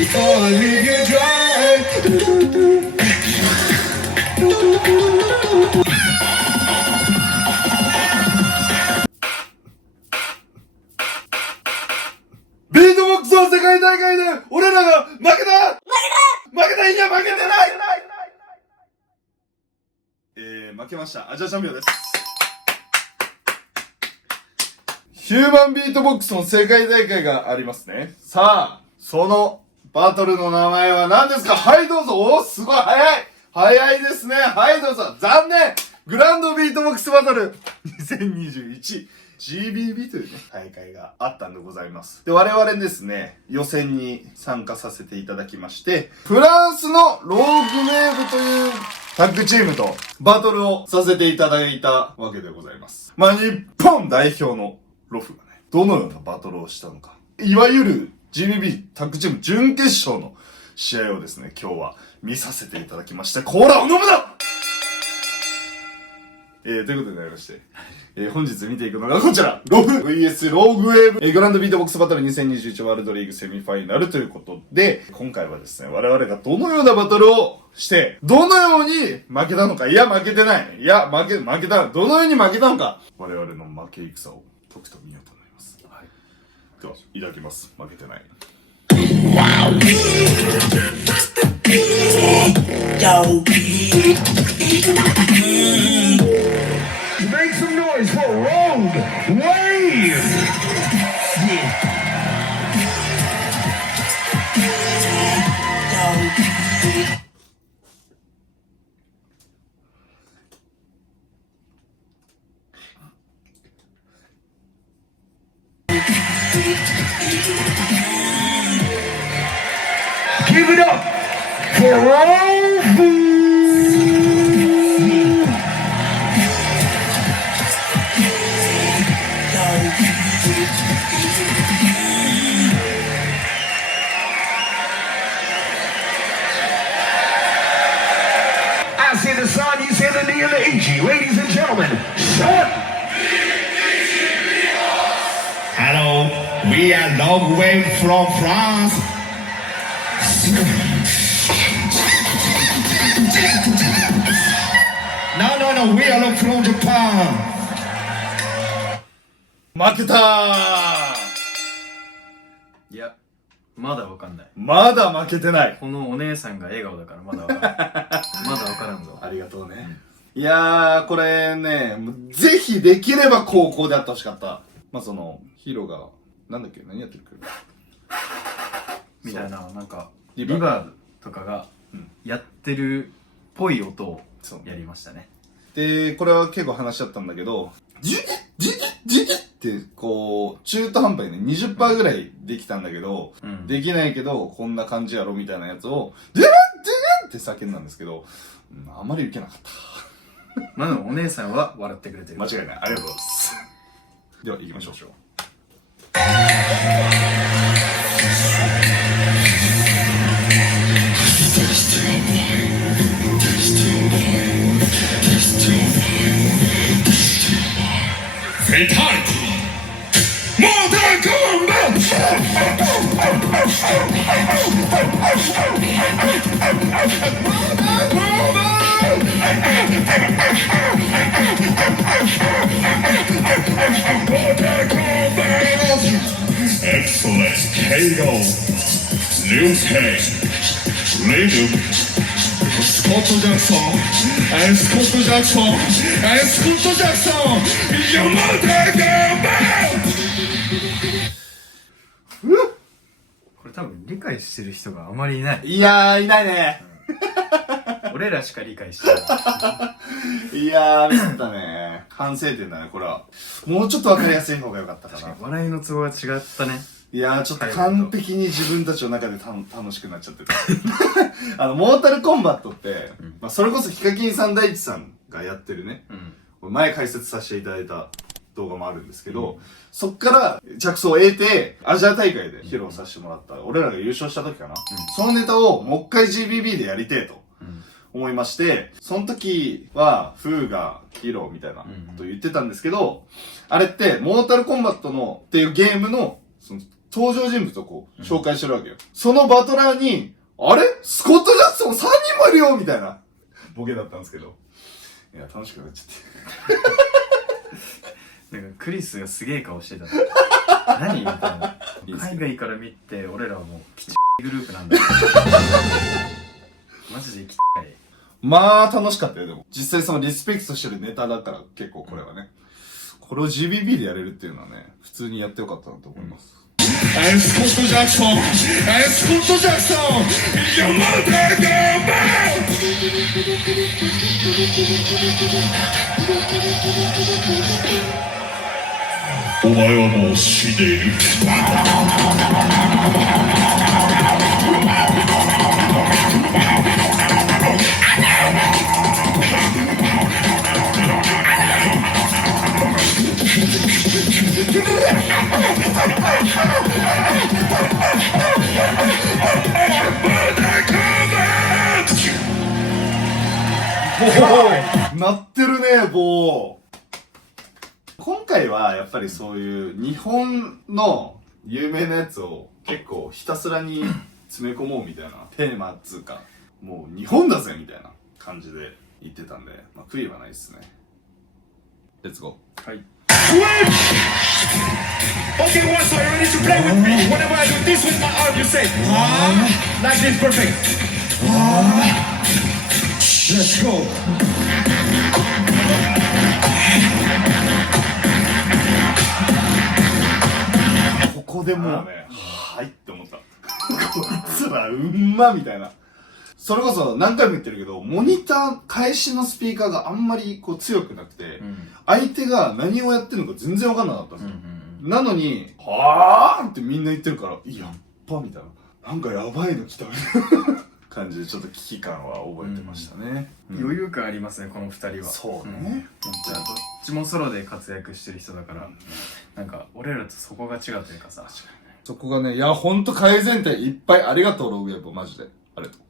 ビートボックスの世界大会で俺らが負けたいや負けてない負けました。アジアチャンピオンです。ヒューマンビートボックスの世界大会がありますね。さあ、そのバトルの名前は何ですか？はい、どうぞ。おー、すごい早いですね。はい、どうぞ。残念、グランドビートボックスバトル2021 GBB というね、大会があったんでございます。で、我々ですね、予選に参加させていただきまして、フランスのローグウェーブというタッグチームとバトルをさせていただいたわけでございます。まあ、日本代表のロフがね、どのようなバトルをしたのか。いわゆる GBB タッグチーム準決勝の試合をですね、今日は見させていただきまして、コーラを飲むなということになりまして、本日見ていくのがこちら、ロフ VS ローグウェーブ、グランドビートボックスバトル2021ワールドリーグセミファイナルということで、今回はですね、我々がどのようなバトルをして、どのように負けたのか、いや負けてない、いや負けた、どのように負けたのか、我々の負け戦を解くと見ようと思います。はい。では、いただきます。負けてない。Make some noise for Rogue Wave! Give it up for Rogue! I say the sun, you say the D and the H. Ladies and gentlemen, shut! Hello, we are Log Wave from France. No, we are from Japan. 負けたいや、まだわかんない。まだ負けてない。このお姉さんが笑顔だからまだわかんない。まだわからんぞ。ありがとうね。いやー、これね、ぜひできれば高校であってほしかった。まあ、その、ヒーローが、なんだっけ、何やってるかみたいな、なんか、リリバーバーとかがやってるっぽい音をそうやりましたね。で、これは結構話しちゃったんだけど、ジュギって、こう、中途半端にね、20% ぐらいできたんだけど、できないけど、こんな感じやろみたいなやつを、デュギって叫んだんですけど、あまり受けなかった。まあでもお姉さんは笑ってくれてる。間違いない。ありがとうございます。では、行きましょう。Fatality! Mortal Kombat! Excellent KO! Liu Kang! Rhythm! Scott Jackson! And Scott Jackson! And Scott Jackson! You're Mortal Kombat! これ多分理解してる人があまりいない。いやー、いないね。俺らしか理解してない。いやー、ミスったね。反省点だね、これは。もうちょっとわかりやすい方が良かったかな。笑いのツボが違ったね。いやー、ちょっと完璧に自分たちの中で楽しくなっちゃってた。モータルコンバットって、まあ、それこそヒカキンさん大地さんがやってるね、前解説させていただいた動画もあるんですけど、そっから着想を得て、アジア大会で披露させてもらった、俺らが優勝した時かな、そのネタをもう一回 GBB でやりてえと思いまして、その時は、フーがヒーローみたいなこと言ってたんですけど、あれって、モータルコンバットのっていうゲームの、その登場人物をこう、紹介してるわけよ。そのバトラーに、あれスコット・ジャクソン3人もいるよみたいな、ボケだったんですけど。いや、楽しくなっちゃって。なんかクリスがすげえ顔してた。何みたいな。海外から見て、俺らはもう、キチグループなんだよ。マジでキチい。まあ、楽しかったよ、でも。実際そのリスペクトしてるネタだから、結構これはね。これを GBB でやれるっていうのはね、普通にやってよかったなと思います。スコット・ジャクソン、スコット・ジャクソン、Your mother go back! お前はもう死んでいる。なってるね、棒。今回はやっぱりそういう日本の有名なやつを結構ひたすらに詰め込もうみたいなテーマっつうか、もう日本だぜみたいな感じで言ってたんで、まあ悔いはないっすね。レッツゴー。はい。Okay, one, so you're ready to play with me. Whenever I do this with my arm, you say, like this, perfect. Let's go. ここでもうね、はいって思った。こいつらうんまみたいな。それこそ何回も言ってるけど、モニター返しのスピーカーがあんまりこう強くなくて、相手が何をやってるのか全然わかんなかったんですよ。なのに、はーってみんな言ってるから、やっぱみたいな。なんかやばいの来たみたいな感じでちょっと危機感は覚えてましたね。余裕感ありますね、この二人は。そうね。じゃあどっちもソロで活躍してる人だから、なんか俺らとそこが違うというかさ。そこがね、いやほんと改善点いっぱいありがとう、ログエボ、マジで。ありがとう。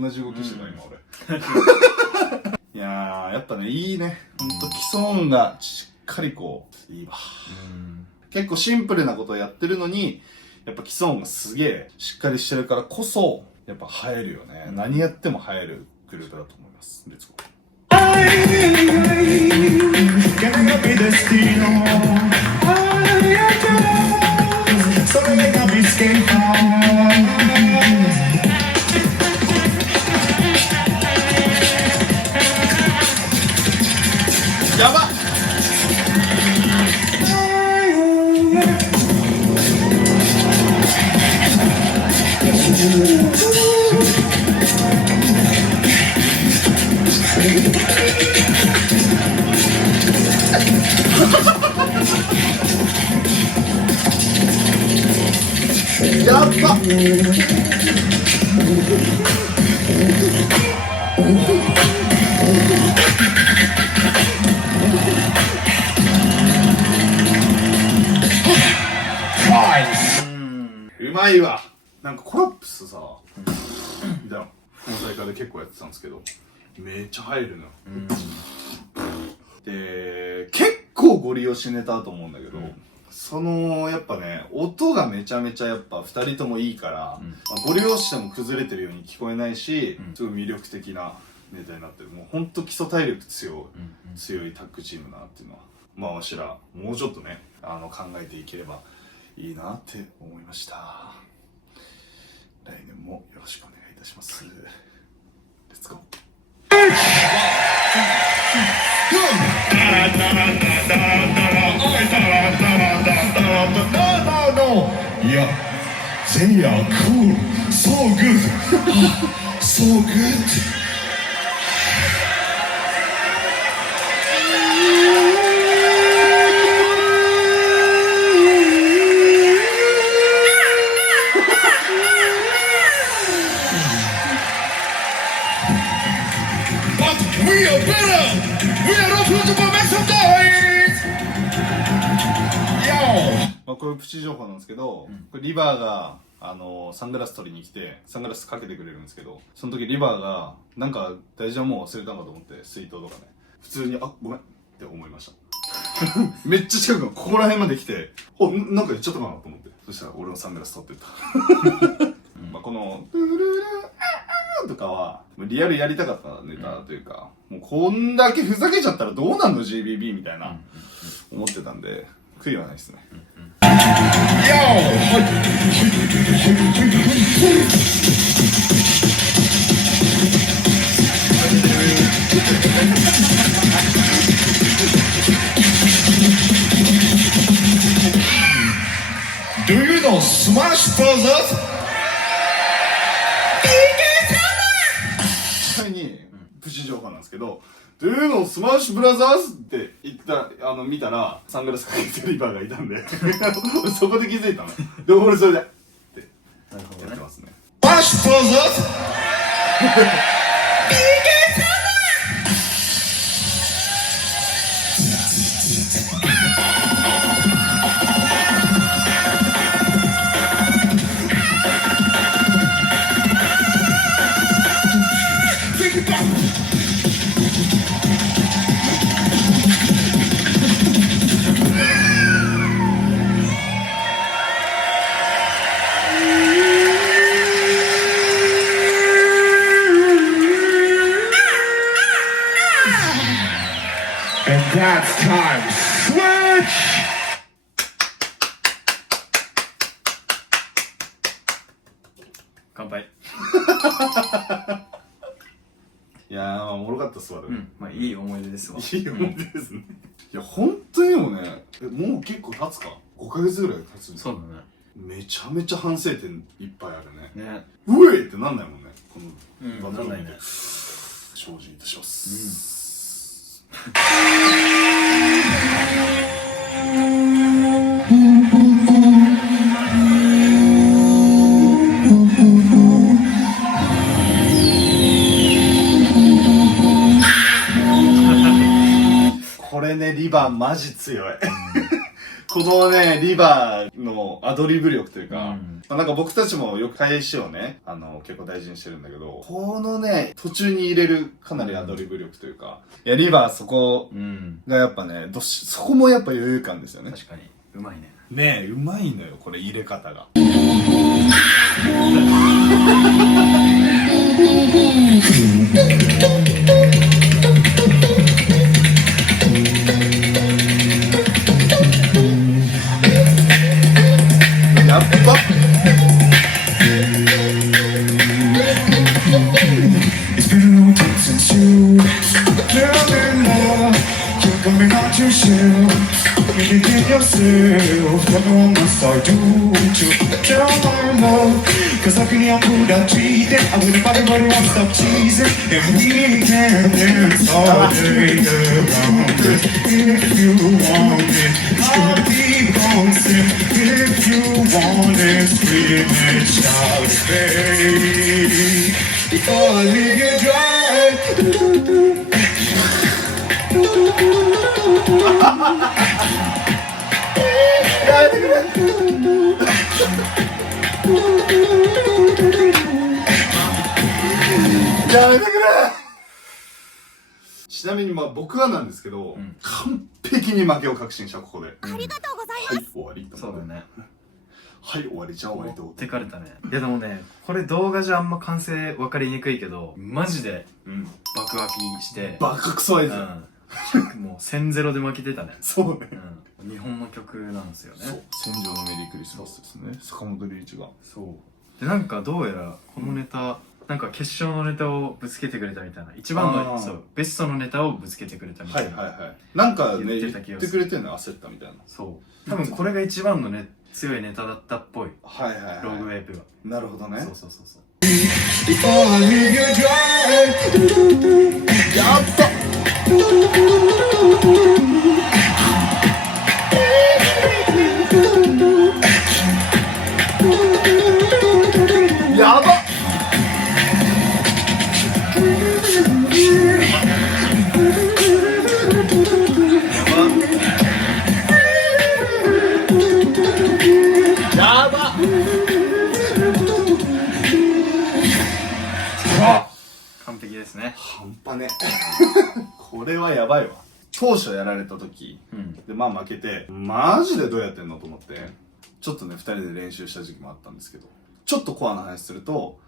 同じ動きしてた、今俺。いやー、やっぱね、いいね。ほんと基礎音がしっかりこう、いいわ。結構シンプルなことをやってるのに、やっぱ基礎音がすげえしっかりしてるからこそ、やっぱ映えるよね。何やっても映えるグループだと思います。レッツゴー。やばっ。やっば。うまいわ。なんかコラップスさ、みたいな、この大会で結構やってたんですけど、めっちゃ入るの。で、結構ゴリ押しネタだと思うんだけど、そのやっぱね、音がめちゃめちゃやっぱ2人ともいいから、まあ、ゴリ押しても崩れてるように聞こえないし、すごい魅力的なネタになってる。もうほんと基礎体力強いタッグチームだなっていうのは、まあわしらもうちょっとね、考えていければいいなって思いました。来年もよろしくお願いいたします。レッツゴー。Yeah, they are cool, so good, so good. これプチ情報なんですけど、うんこれリバーがサングラス取りに来てサングラスかけてくれるんですけど、その時リバーがなんか大事なもん忘れたんかと思って水筒とかね、普通にあごめんって思いましためっちゃ近くのここら辺まで来て、なんか言っちゃったかなと思って、そしたら俺のサングラス取ってたまあこの「ルルルルー」とかはリアルやりたかったネタというか、もうこんだけふざけちゃったらどうなんの GBB みたいな思ってたんで悔いはないですね。Do you know Smash Brothers? ちなみにプチ情報なんですけど「Do you know Smash Brothers?」って言った見たらサングラスかけてるリバーがいたんでそこで気づいたの。で俺それでってなるほどねやってますね。 Smash Brothers? And that's time. Switch! 乾杯。いやーおもろかったっすわ。でもまあいい思い出ですわ。いい思い出ですね。いや本当にでもね、もう結構経つか5ヶ月ぐらい経つんです。そうだめちゃめちゃ反省点いっぱいあるね。ね。ね。うえってなんないもんね、このバトル見て。なんないね。精進いたします。これね、リバーマジ強い。このね、リバーのアドリブ力というか、なんか僕たちもよく返しをね、結構大事にしてるんだけど、このね、途中に入れるかなりアドリブ力というか、いや、リバーそこがやっぱね、そこもやっぱ余裕感ですよね。確かに。うまいね。ねえ、うまいのよ、これ入れ方が。やっば。It's been a long time since you learning more. You're coming out your shell. Can you get yourself? Tell me what must I do to tell my love? Cause I feel I'm good at treating. I wouldn't bother but won't stop teasing. And we can dance all day around it. If you want it, I'll keep on singing. If you want it, scream and shout, babe. Before I leave you dry.やめてくれ。ちなみにまあ僕はなんですけど、完璧に負けを確信したここで。ありがとうございます。はい、終わり。そうだね。はい、終わりじゃあ終わりと。持ってかれたね。いやでもね、これ動画じゃあんま完成分かりにくいけど、マジで爆湧きして、バカクソアイズ。もう1000ゼロで負けてたね。そうね。日本の曲なんですよね。そう。戦場のメリークリスマスですね。坂本龍一が。そうでなんかどうやらこのネタ、なんか決勝のネタをぶつけてくれたみたいな、一番のそうベストのネタをぶつけてくれたみたいな。はいはいはい。なんかね言言ってた気がするってくれてるの焦ったみたいな。そう多分これが一番のね強いネタだったっぽい。はいはいはい。ログウェーブが。なるほどね。そうそうそうそう。 Before I leave you dry. やったやばっ。完璧ですね。半端ねこれはやばいわ。当初やられた時うんでまあ負けて、マジでどうやってんのと思ってちょっとね2人で練習した時期もあったんですけど、ちょっとコアな話すると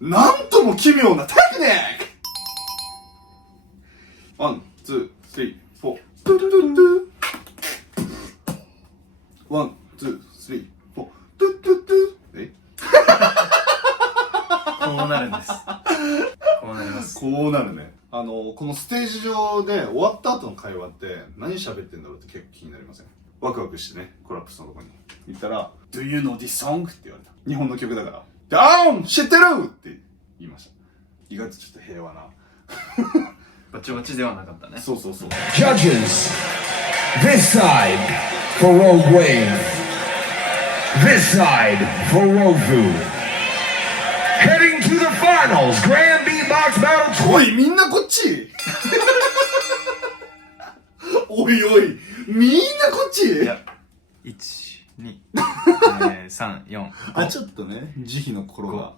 なんとも奇妙なテクニック。ワン、ツー、スリー、フォー。トゥトゥトゥトゥ。ワン、ツー、スリー、フォー。トゥトゥトゥ。こうなるんです。こうなります。こうなるね。このステージ上で終わった後の会話って何喋ってんだろうって結構気になりません？ワクワクしてね、コラップスのとこに行ったら Do you know this song? って言われた。日本の曲だからで、知ってるって言いました。意外とちょっと平和なバチバチではなかったね。そうそうそう。 Judges, this side for Rogue Wave, this side for Rofu. Heading to the finals, Grand Beatbox Battle おい、みんなこっちおいおい、みんなこっちいや、1、2、3、4、あ、ちょっとね、慈悲の心が。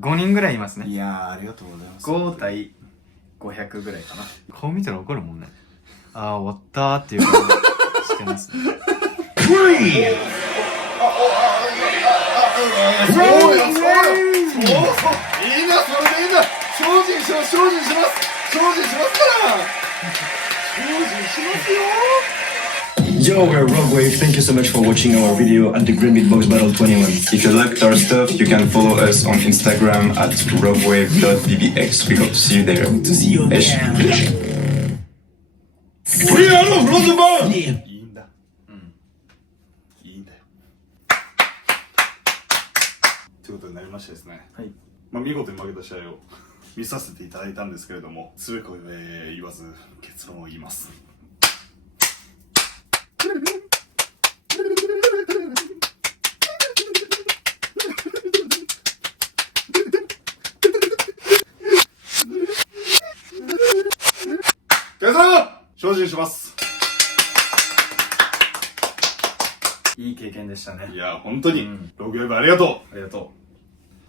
5人ぐらいいますね。いやー、ありがとうございます。5対500ぐらいかな。顔見たら怒るもんね。ああ、終わったーっていう顔してますね。3. そうよ、そうよ、そう、いいな、それでいいんだ。精進します、精進します、精進しますから。精進しますよ。 Yo, we're Rogue Wave. Thank you so much for watching our video at the Grand Beatbox Battle 21. If you liked our stuff, you can follow us on Instagram at roguewave.bbx. We hope to see you there. To see you there. We are the Rosenborg! いいんだ。いいんだよ。ということになりましてですね。はい。まあ、見事に負けた試合を見させていただいたんですけれども、つべこべ言わず結論を言います。結論精進します。いい経験でしたね。いや、本当に、うんログウェブありがとう。ありがと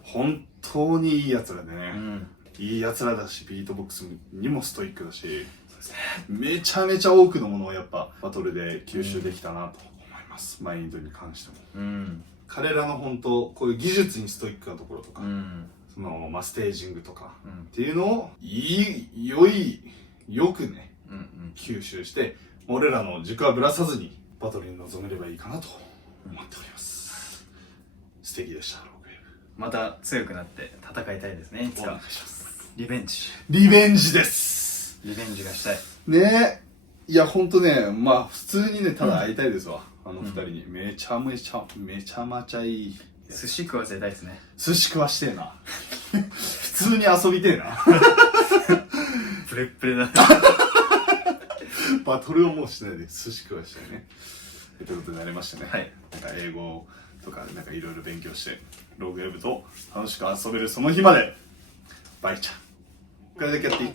本当にいいやつらでね、う。うん。いいやつらだし、ビートボックスにもストイックだし、めちゃめちゃ多くのものをやっぱバトルで吸収できたなと思います、マインドに関しても。うん。彼らの本当こういう技術にストイックなところとか、うん。そのまあ、ステージングとか、うんっていうのをよくねうんうん。吸収して俺らの軸はぶらさずにバトルに臨めればいいかなと思っております。素敵でした。ログウェまた強くなって戦いたいですね。いつブお願いか。します。リベンジ。リベンジです。リベンジがしたい。ねえ、いやほんとね、まあ普通にねただ会いたいですわ、あの二人に。めちゃめちゃいい。寿司食わせたいですね。寿司食わしてえな普通に遊びてえなプレップレだ。バトルをもうしないで寿司食わしてねということになりましてね、はい。なんか英語とかなんかいろいろ勉強してログウェブと楽しく遊べるその日までバイちゃんこれだけやっていい？